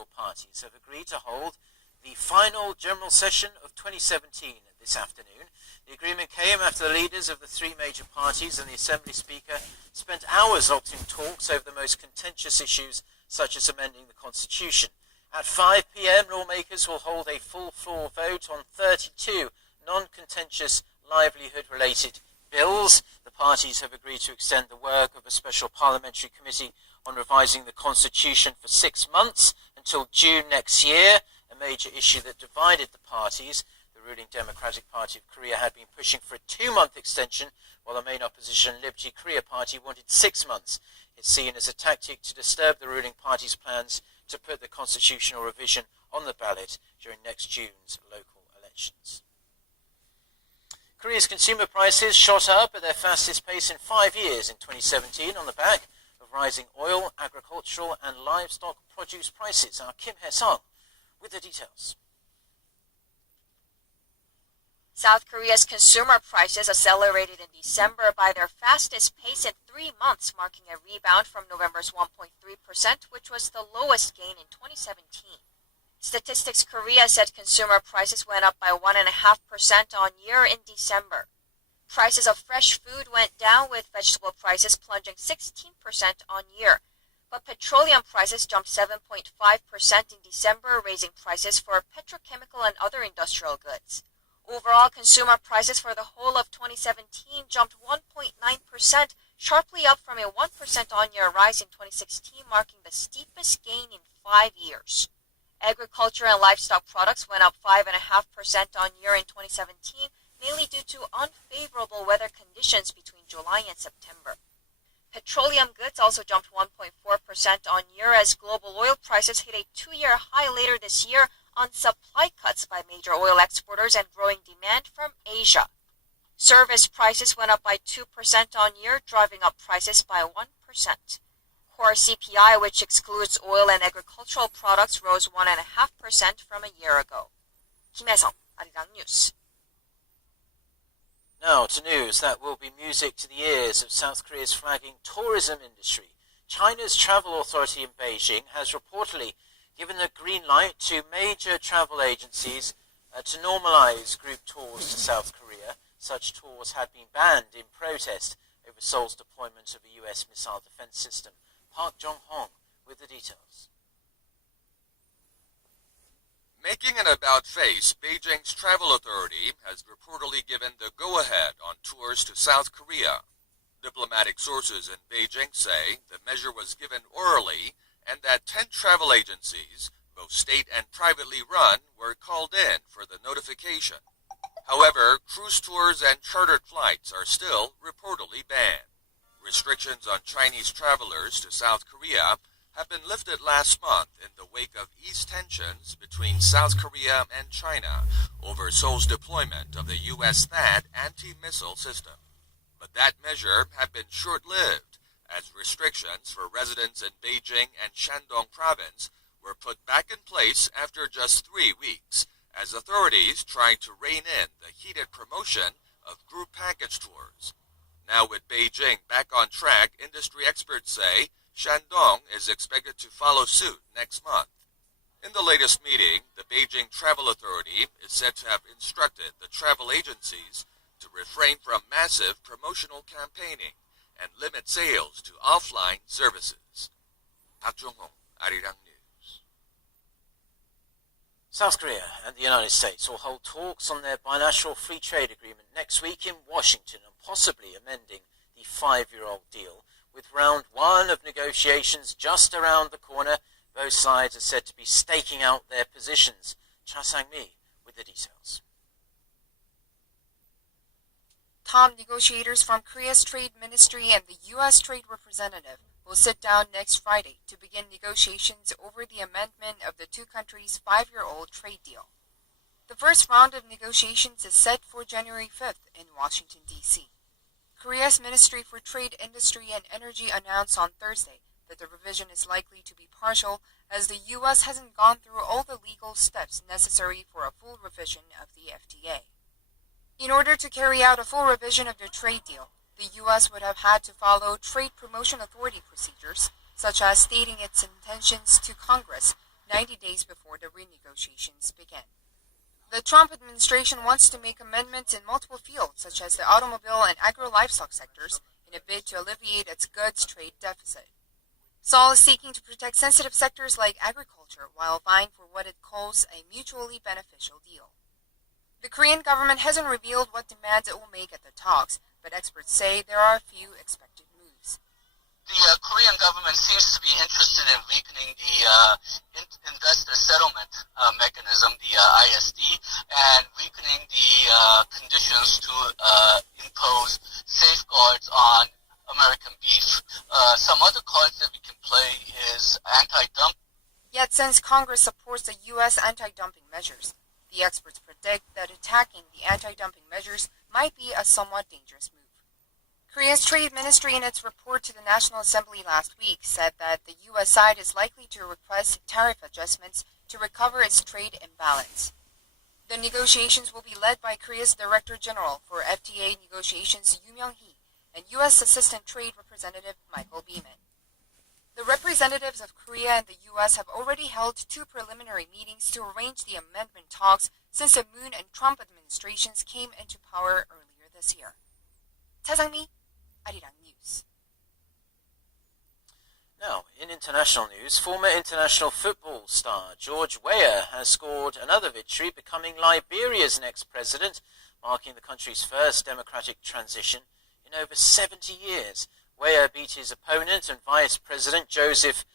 political parties have agreed to hold the final general session of 2017 this afternoon. The agreement came after the leaders of the three major parties and the Assembly Speaker spent hours halting talks over the most contentious issues, such as amending the Constitution. At 5 p.m, lawmakers will hold a full floor vote on 32 non-contentious livelihood-related bills. The parties have agreed to extend the work of a special parliamentary committee on revising the Constitution for 6 months until June next year, a major issue that divided the parties. The ruling Democratic Party of Korea had been pushing for a 2-month extension, while the main opposition Liberty Korea Party wanted 6 months. It's seen as a tactic to disturb the ruling party's plans to put the constitutional revision on the ballot during next June's local elections. Korea's consumer prices shot up at their fastest pace in 5 years in 2017 on the back of rising oil, agricultural and livestock produce prices. Our Kim Hae-sung with the details. South Korea's consumer prices accelerated in December by their fastest pace in 3 months, marking a rebound from November's 1.3%, which was the lowest gain in 2017. Statistics Korea said consumer prices went up by 1.5% on year in December. Prices of fresh food went down, with vegetable prices plunging 16% on year. But petroleum prices jumped 7.5% in December, raising prices for petrochemical and other industrial goods. Overall, consumer prices for the whole of 2017 jumped 1.9%, sharply up from a 1% on-year rise in 2016, marking the steepest gain in 5 years. Agriculture and livestock products went up 5.5% on year in 2017, mainly due to unfavorable weather conditions between July and September. Petroleum goods also jumped 1.4% on year as global oil prices hit a 2-year high later this year on supply cuts by major oil exporters and growing demand from Asia. Service prices went up by 2% on year, driving up prices by 1%. Core CPI, which excludes oil and agricultural products, rose 1.5% from a year ago. Kim Hae-sung, Arirang News. Now to news that will be music to the ears of South Korea's flagging tourism industry. China's travel authority in Beijing has reportedly given the green light to major travel agencies to normalize group tours to South Korea. Such tours had been banned in protest over Seoul's deployment of a US missile defense system. Park Jong-hong with the details. Making an about-face, Beijing's travel authority has reportedly given the go-ahead on tours to South Korea. Diplomatic sources in Beijing say the measure was given orally and that 10 travel agencies, both state and privately run, were called in for the notification. However, cruise tours and chartered flights are still reportedly banned. Restrictions on Chinese travelers to South Korea have been lifted last month in the wake of eased tensions between South Korea and China over Seoul's deployment of the U.S. THAAD anti-missile system. But that measure had been short-lived, as restrictions for residents in Beijing and Shandong province were put back in place after just 3 weeks, as authorities tried to rein in the heated promotion of group package tours. Now with Beijing back on track, industry experts say Shandong is expected to follow suit next month. In the latest meeting, the Beijing Travel Authority is said to have instructed the travel agencies to refrain from massive promotional campaigning and limit sales to offline services. Park Jong-hong, Arirang News. South Korea and the United States will hold talks on their bilateral free trade agreement next week in Washington and possibly amending the 5-year-old deal. With round 1 of negotiations just around the corner, both sides are said to be staking out their positions. Cha Sang-mi with the details. Top negotiators from Korea's Trade Ministry and the U.S. Trade Representative will sit down next Friday to begin negotiations over the amendment of the two countries' 5-year-old trade deal. The first round of negotiations is set for January 5th in Washington, D.C. Korea's Ministry for Trade, Industry, and Energy announced on Thursday that the revision is likely to be partial, as the U.S. hasn't gone through all the legal steps necessary for a full revision of the FTA. In order to carry out a full revision of the trade deal, the U.S. would have had to follow Trade Promotion Authority procedures, such as stating its intentions to Congress 90 renegotiations begin. The Trump administration wants to make amendments in multiple fields, such as the automobile and agro-livestock sectors, in a bid to alleviate its goods trade deficit. Seoul is seeking to protect sensitive sectors like agriculture while vying for what it calls a mutually beneficial deal. The Korean government hasn't revealed what demands it will make at the talks, but experts say there are a few expected moves. The Korean government seems to be interested in weakening the investor settlement mechanism, the ISD, and weakening the conditions to impose safeguards on American beef. Some other cards that we can play is anti-dump. Yet since Congress supports the U.S. anti-dumping measures, the experts predict that attacking the anti-dumping measures might be a somewhat dangerous move. Korea's Trade Ministry in its report to the National Assembly last week said that the U.S. side is likely to request tariff adjustments to recover its trade imbalance. The negotiations will be led by Korea's Director General for FTA negotiations, Yoo Myung-hee, and U.S. Assistant Trade Representative Michael Beeman. The representatives of Korea and the U.S. have already held 2 preliminary meetings to arrange the amendment talks since the Moon and Trump administrations came into power earlier this year. 차상미, 아리랑 뉴스. Now, in international news, former international football star George Weah has scored another victory, becoming Liberia's next president, marking the country's first democratic transition in over 70 years. Weah beat his opponent and Vice President Joseph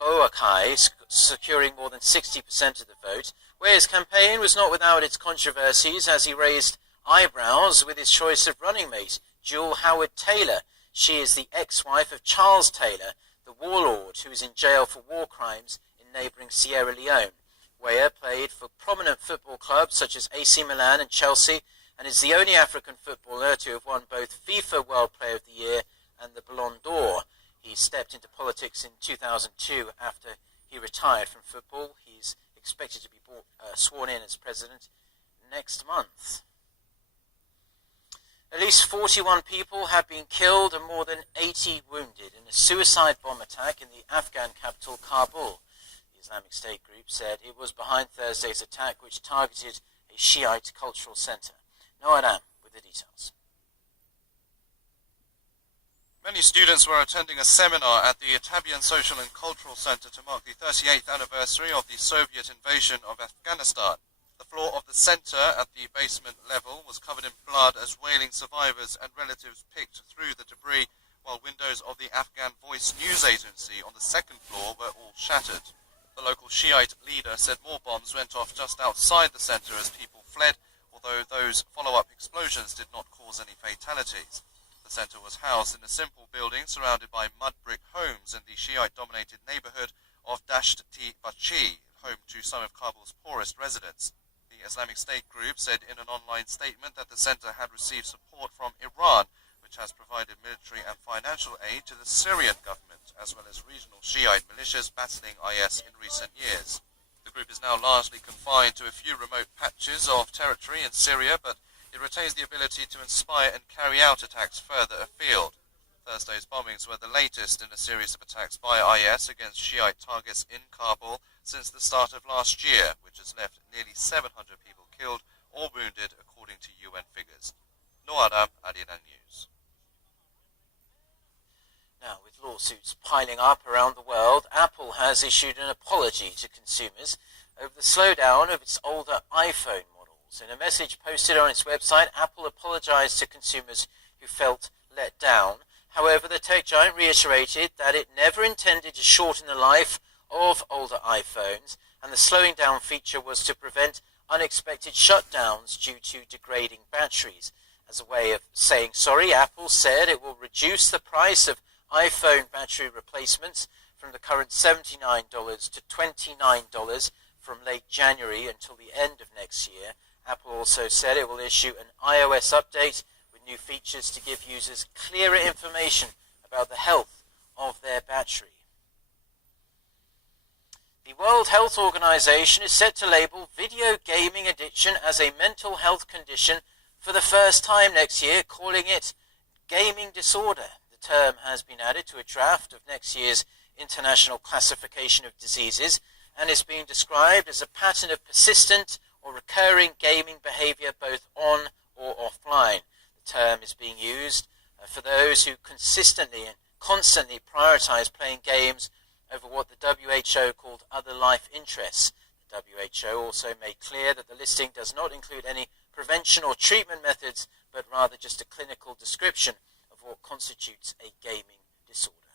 Boakai, securing more than 60% of the vote. Weah's campaign was not without its controversies as he raised eyebrows with his choice of running mate, Jewel Howard Taylor. She is the ex-wife of Charles Taylor, the warlord who is in jail for war crimes in neighbouring Sierra Leone. Weah played for prominent football clubs such as AC Milan and Chelsea, and is the only African footballer to have won both FIFA World Player of the Year and the Ballon d'Or. He stepped into politics in 2002 after he retired from football. He's expected to be sworn in as president next month. At least 41 people have been killed and more than 80 wounded in a suicide bomb attack in the Afghan capital Kabul. The Islamic State group said it was behind Thursday's attack, which targeted a Shiite cultural centre. Noah Ram with the details. Many students were attending a seminar at the Atavian Social and Cultural Center to mark the 38th anniversary of the Soviet invasion of Afghanistan. The floor of the center at the basement level was covered in blood as wailing survivors and relatives picked through the debris, while windows of the Afghan Voice news agency on the second floor were all shattered. The local Shiite leader said more bombs went off just outside the center as people fled, although those follow-up explosions did not cause any fatalities. The center was housed in a simple building surrounded by mud brick homes in the Shiite-dominated neighborhood of Dasht-i-Bachi, home to some of Kabul's poorest residents. The Islamic State group said in an online statement that the center had received support from Iran, which has provided military and financial aid to the Syrian government, as well as regional Shiite militias battling IS in recent years. The group is now largely confined to a few remote patches of territory in Syria, but it retains the ability to inspire and carry out attacks further afield. Thursday's bombings were the latest in a series of attacks by IS against Shiite targets in Kabul since the start of last year, which has left nearly 700 people killed or wounded, according to UN figures. Noah Ram, Arirang News. Now, with lawsuits piling up around the world, Apple has issued an apology to consumers over the slowdown of its older iPhone models. In a message posted on its website, Apple apologized to consumers who felt let down. However, the tech giant reiterated that it never intended to shorten the life of older iPhones, and the slowing down feature was to prevent unexpected shutdowns due to degrading batteries. As a way of saying sorry, Apple said it will reduce the price of iPhone battery replacements from the current $79 to $29 from late January until the end of next year. Apple also said it will issue an iOS update with new features to give users clearer information about the health of their battery. The World Health Organization is set to label video gaming addiction as a mental health condition for the first time next year, calling it gaming disorder. The term has been added to a draft of next year's International Classification of Diseases, and is being described as a pattern of persistent or recurring gaming behavior both on or offline. The term is being used for those who consistently and constantly prioritize playing games over what the WHO called other life interests. The WHO also made clear that the listing does not include any prevention or treatment methods, but rather just a clinical description of what constitutes a gaming disorder.